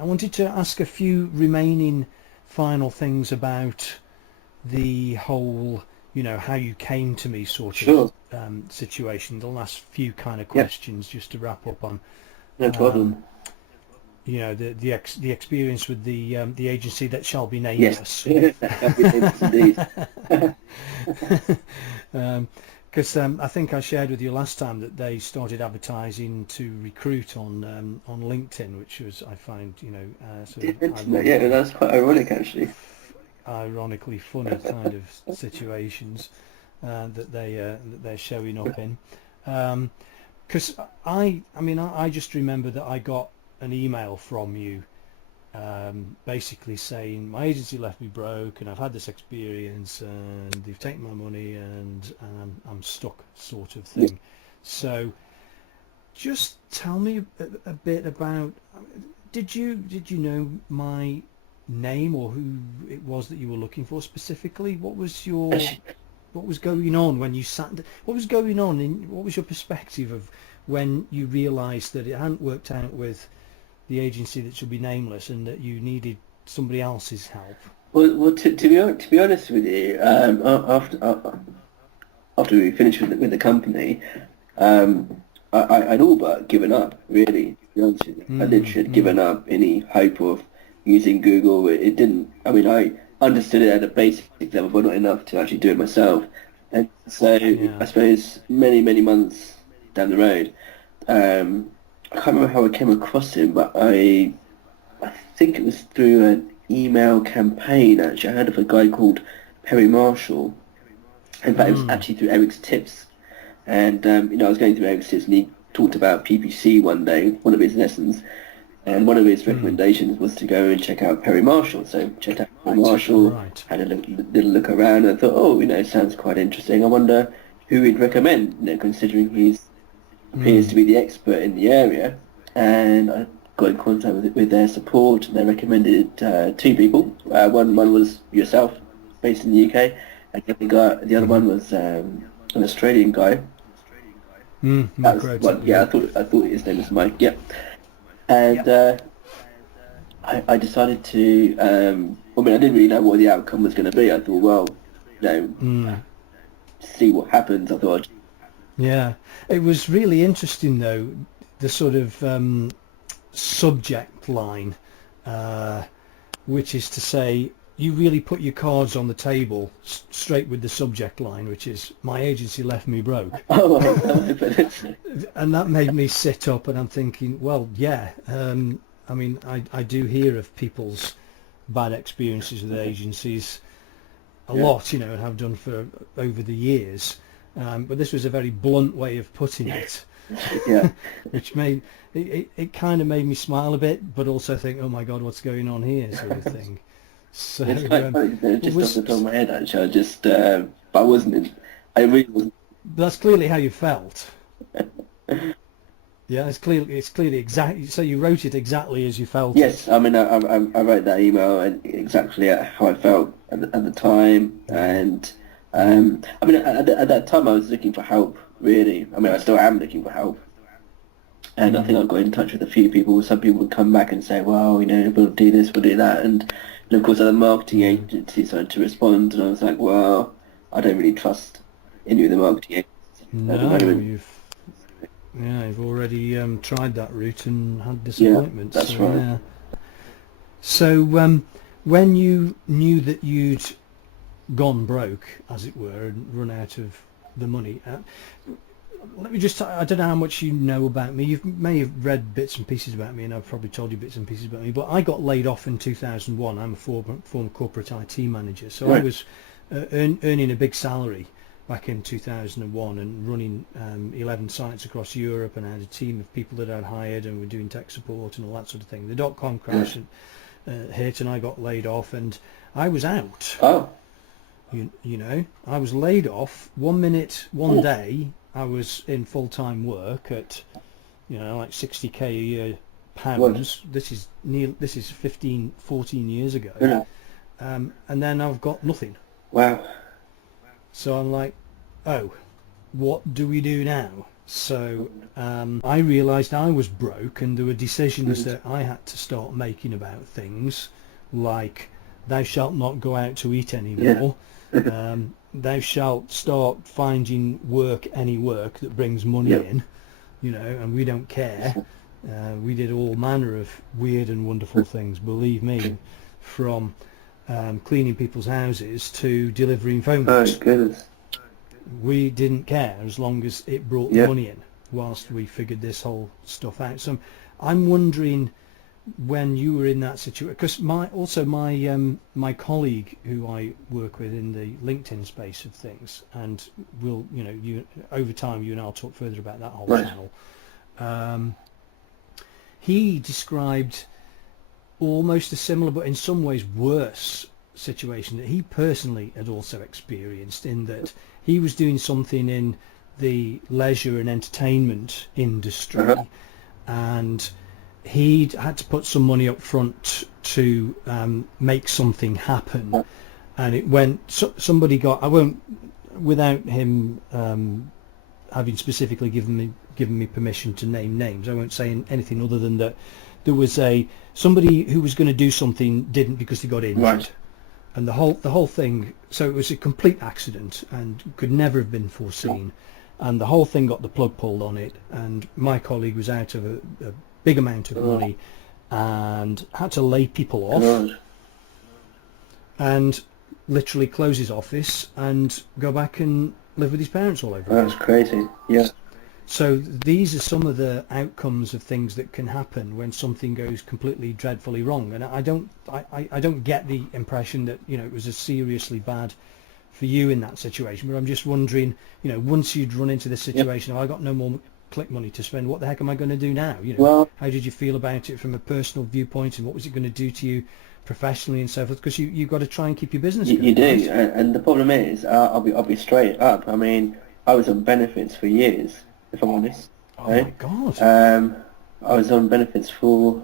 I wanted to ask a few remaining final things about the whole, how you came to me sort of Sure. situation. The last few kind of Yep. questions, just to wrap up on, No um, problem. the experience with the agency that shall be Yes. nameless. Yes, indeed. Because I think I shared with you last time that they started advertising to recruit on LinkedIn, which was, I find, sort of Did mention that. Yeah, that's quite ironic, actually. ironically funny kind of situations that they're showing up in. Because I just remember that I got an email from you, basically saying my agency left me broke and I've had this experience and they've taken my money and I'm stuck, sort of Yeah. thing. So just tell me a bit about, did you know my name or who it was that you were looking for specifically? Actually, What was going on when you sat? What was going on in? What was your perspective of when you realised that it hadn't worked out with the agency that should be nameless and that you needed somebody else's help? to be honest with you, after we finished with the company, I'd all but given up, really. To be honest with you, I Mm, literally had mm, given up any hope of using Google. It didn't. I mean, I understood it at a basic level, but not enough to actually do it myself. And so, yeah. I suppose many months down the road, I can't remember how I came across him, but I think it was through an email campaign. Actually, I heard of a guy called Perry Marshall. In fact, it was Mm, actually through Eric's tips. And I was going through Eric's tips, and he talked about PPC one day, one of his lessons, and one of his mm. recommendations was to go and check out Perry Marshall. So checked out Perry Right, Marshall, right. had a little look around, and I thought, oh, it sounds quite interesting. I wonder who he'd recommend, considering he appears Mm, to be the expert in the area. And I got in contact with their support. They recommended two people. One was yourself, based in the UK, and the other mm-hmm. one was an Australian guy. That Mike was Rhodes, well, yeah. I thought his name was Mike. Yep. And Yep. I decided to. I mean, I didn't really know what the outcome was going to be. I thought, well, Mm, see what happens. I thought, yeah. It was really interesting though, the sort of subject line, uh, which is to say you really put your cards on the table straight with the subject line, which is my agency left me broke. oh, but And that made me sit up and I'm thinking, well, yeah, I do hear of people's bad experiences with agencies a yeah, lot, and have done for over the years. But this was a very blunt way of putting it, yeah. which made it kind of made me smile a bit, but also think, oh my God, what's going on here, sort of thing. So, It's quite funny, but just off the top of my head, actually. But I wasn't I really wasn't. that's clearly how you felt. Yeah, it's clearly exactly. So you wrote it exactly as you felt Yes, it. I mean, I wrote that email and exactly how I felt at the time, Mm, and mm, I mean, at that time I was looking for help, really. I mean, I still am looking for help, and I think mm, I got in touch with a few people. Some people would come back and say, well, we'll do this, we'll do that, and of course other marketing mm. agencies started to respond, and I was like, well, I don't really trust any of the marketing agencies at the No, moment. you've already tried that route and had Yeah, disappointments. So that's right. yeah. So when you knew that you'd gone broke, as it were, and run out of the money, let me just, I don't know how much you know about me. You may have read bits and pieces about me, and I've probably told you bits and pieces about me, but I got laid off in 2001. I'm a former corporate IT manager, so I Right. was earning a big salary back in 2001 and running 11 sites across Europe, and I had a team of people that I'd hired and were doing tech support and all that sort of thing. The dot-com Yeah. crash hit and I got laid off and I was out. Oh. I was laid off. 1 minute, one Oh. day, I was in full-time work at, like 60k a year What? pounds. This is 15, 14 years ago. Yeah. And then I've got nothing. Wow. So I'm like, oh, what do we do now? So I realised I was broke, and there were decisions Mm. that I had to start making about things, like thou shalt not go out to eat Yeah. anymore. Thou shalt start finding work, any work that brings money Yep. in, and we don't care. We did all manner of weird and wonderful things, believe me, from cleaning people's houses to delivering phone Oh books. goodness. We didn't care as long as it brought the Yeah. money in whilst we figured this whole stuff out. So I'm wondering, when you were in that situation, because my colleague who I work with in the LinkedIn space of things, and we'll, you over time, you and I'll talk further about that whole Right. channel. He described almost a similar, but in some ways worse, situation that he personally had also experienced, in that he was doing something in the leisure and entertainment industry, Uh-huh. and he'd had to put some money up front to make something happen, and it went. Somebody got. I won't, without him having specifically given me permission to name names. I won't say anything other than that there was somebody who was going to do something didn't, because they got injured, Right. and the whole thing. So it was a complete accident and could never have been foreseen, and the whole thing got the plug pulled on it, and my colleague was out of a big amount of Oh money and had to lay people off God. and literally close his office and go back and live with his parents all over That's again. crazy. Yeah. So these are some of the outcomes of things that can happen when something goes completely dreadfully wrong. And I don't get the impression that it was as seriously bad for you in that situation. But I'm just wondering, once you'd run into this Yep. situation, I got no more click money to spend. What the heck am I going to do now? Well, How did you feel about it from a personal viewpoint, and what was it going to do to you professionally and so forth? Because you've got to try and keep your business you going, do, right? and the problem is, I'll be straight up. I mean, I was on benefits for years, if I'm honest. Oh my Right? God! Um, I was on benefits for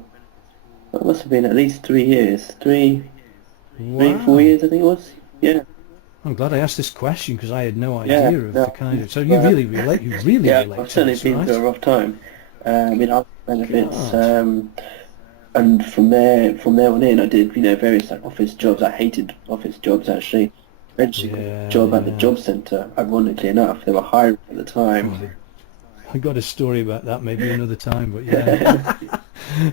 it must have been at least 3 years, three, 4 Wow! years, I think it was. Yeah, I'm glad I asked this question, because I had no yeah. idea of the No, kind of. So you uh, really relate. You really yeah, relate I've to certainly this, been through right? a rough time. I mean, I was on benefits, God. and from there on in, I did, various like office jobs. I hated office jobs actually. Eventually got a Yeah, job at the yeah. job centre. Ironically enough, they were hiring at the time. God, I got a story about that maybe another time, but yeah, yeah.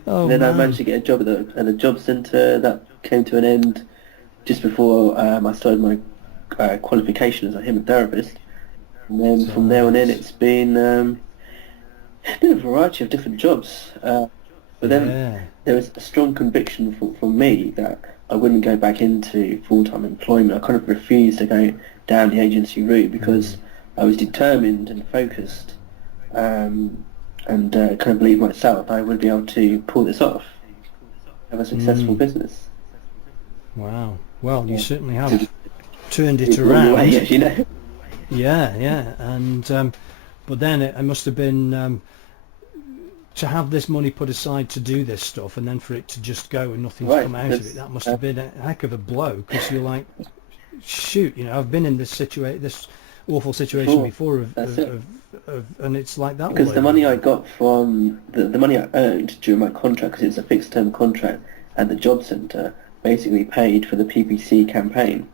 Oh Then I managed man. to get a job at the job centre. That came to an end just before I started my qualification as a hypnotherapist. And then from there on in, Right. it's been a variety of different jobs. But then Yeah. there was a strong conviction from me that I wouldn't go back into full-time employment. I kind of refused to go down the agency route because Mm. I was determined and focused, um, and kind of believed myself I would be able to pull this off, have a successful Mm. business. Wow. Well, you Yeah. certainly have turned it Along the way, around. as you know. Yeah, yeah. And but then it must have been to have this money put aside to do this stuff, and then for it to just go and nothing's Right, come out of it. because That must have been a heck of a blow, because you're like, shoot, I've been in this awful situation before, before that's it. and it's like that all Because the over money I again. got from the money I earned during my contract, because it's a fixed term contract at the job centre, basically paid for the PPC campaign,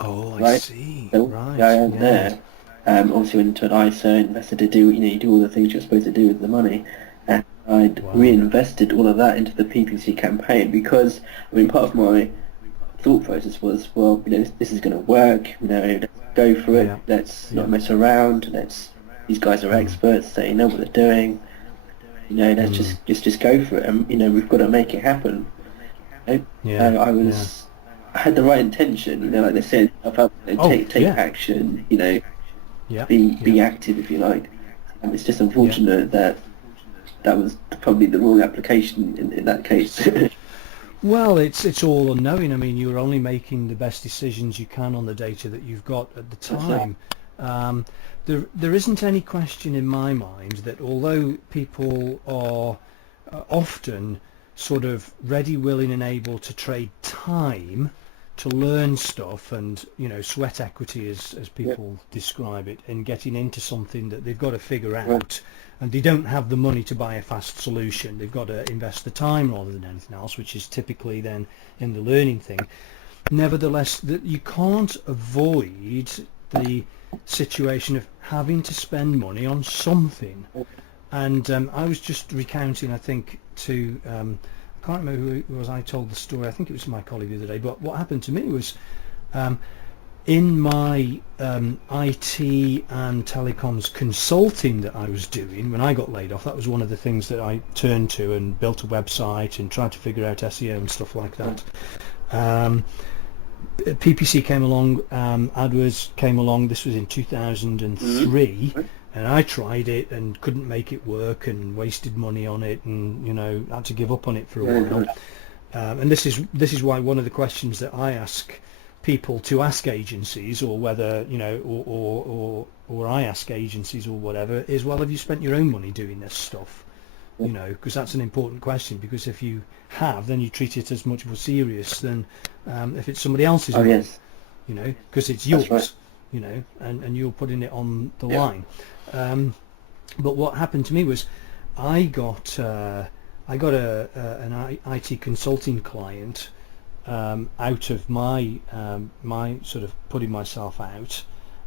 Oh, I right? see. So Right. the I earned Yeah. there, obviously went into an ISA, invested to do, you do all the things you're supposed to do with the money, and I'd Wow. reinvested all of that into the PPC campaign because, I mean, part of my thought process was, well, this is going to work, let's go for it, Yeah. let's not Yeah. mess around, these guys are Mm. experts, they know what they're doing, let's Mm. just go for it, and, we've got to make it happen. Yeah. Yeah. I had the right intention, like they said, I felt, Oh, take yeah. action, Yeah. Yeah. be active if you like, and it's just Yeah. unfortunate that that was probably the wrong application in that case. Well, it's all unknowing. I mean, you're only making the best decisions you can on the data that you've got at the That's it. time. Um, there isn't any question in my mind that although people are often sort of ready, willing, and able to trade time to learn stuff and, sweat equity as people describe it, and getting into something that they've got to figure out, and they don't have the money to buy a fast solution. They've got to invest the time rather than anything else, which is typically then in the learning thing. Nevertheless, that you can't avoid the situation of having to spend money on something. And I was just recounting, I think, to I can't remember who it was I told the story. I think it was my colleague the other day. But what happened to me was, in my IT and telecoms consulting that I was doing when I got laid off, that was one of the things that I turned to and built a website and tried to figure out SEO and stuff like that. PPC came along, Adwords came along. This was in 2003. And I tried it and couldn't make it work and wasted money on it, and had to give up on it for a while. And this is why one of the questions that I ask people to ask agencies, or whether or I ask agencies or whatever, is, well, have you spent your own money doing this stuff? Because that's an important question. Because if you have, then you treat it as much more serious than if it's somebody else's money. Because it's yours. Right. And you're putting it on the line. But what happened to me was I got an IT consulting client out of my sort of putting myself out,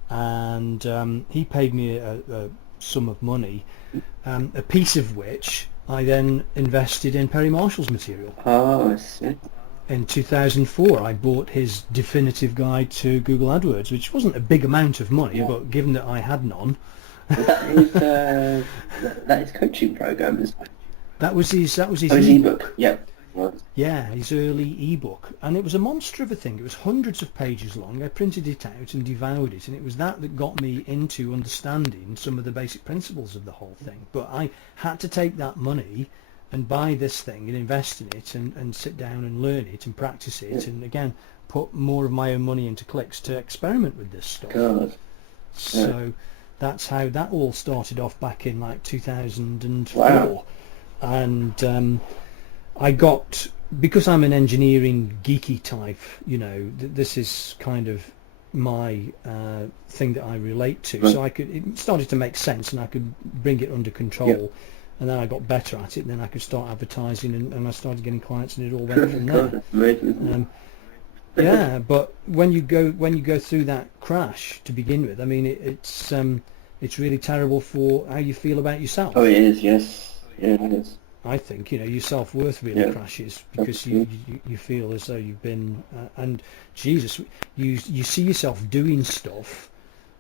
and he paid me a sum of money, a piece of which I then invested in Perry Marshall's material. Oh, I see. In 2004, I bought his definitive guide to Google AdWords, which wasn't a big amount of money, but given that I had none. That is coaching program, isn't it? That was his ebook. Yeah. Yeah, his early ebook, and it was a monster of a thing. It was hundreds of pages long. I printed it out and devoured it, and it was that got me into understanding some of the basic principles of the whole thing. But I had to take that money and buy this thing and invest in it and sit down and learn it and practice it, and again put more of my own money into clicks to experiment with this stuff. God. So that's how that all started off back in like 2004. Wow. And I got, because I'm an engineering geeky type, this is kind of my thing that I relate to. Right. So it started to make sense, and I could bring it under control. Yep. And then I got better at it, and then I could start advertising, and I started getting clients, and it all went from there. Yeah, but when you go through that crash to begin with, I mean, it's really terrible for how you feel about yourself. Oh, it is. Yes. Yeah, it is. I think your self-worth really crashes, because you feel as though you've been and Jesus, you see yourself doing stuff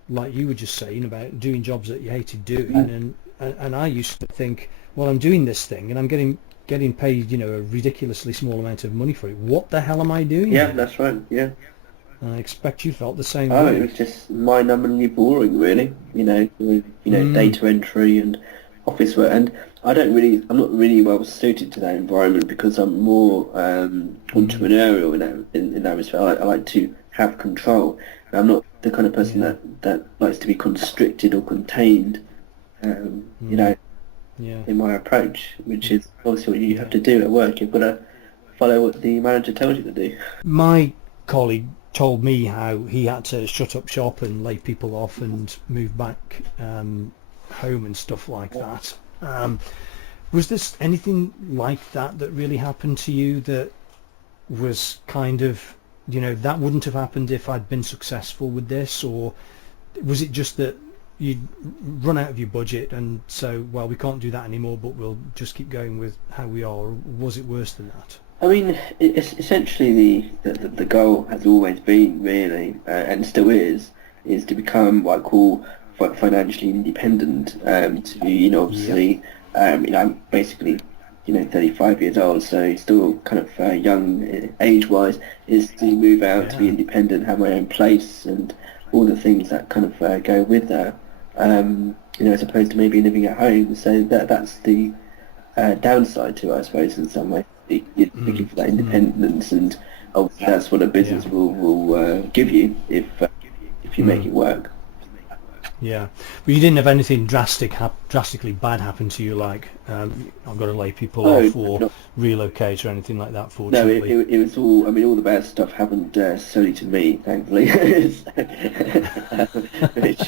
like you were just saying about doing jobs that you hated doing, and I used to think, well, I'm doing this thing and I'm getting paid a ridiculously small amount of money for it. What the hell am I doing? Yeah, here? that's right. Yeah. And I expect you felt the same Oh, way. it was just mind-numbingly boring, really. Data entry and office work, and I'm not really well suited to that environment, because I'm more entrepreneurial in that respect. I like to have control. And I'm not the kind of person that likes to be constricted or contained. In my approach, which is obviously what you have to do at work. You've got to follow what the manager tells you to do. My colleague told me how he had to shut up shop and lay people off and move back home and stuff like that. Was this anything like that really happened to you, that was kind of, that wouldn't have happened if I'd been successful with this? Or was it just that you'd run out of your budget and so, well, we can't do that anymore, but we'll just keep going with how we are? Or was it worse than that? I mean, it's essentially the goal has always been, really, and still is to become what I call financially independent. Obviously, I'm basically, 35 years old, so still kind of young age-wise, is to move out, to be independent, have my own place, and all the things that kind of go with that. As opposed to maybe living at home. So that's the downside to it, I suppose, in some way. You're looking for that independence, and obviously that's what a business will give you if you make it work. Yeah, but you didn't have anything drastically bad happen to you, like I've got to lay people Oh, off or no, relocate or anything like that. no, Fortunately. it was all, I mean, all the bad stuff happened solely to me, thankfully, which,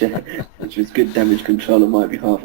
which was good damage control on my behalf.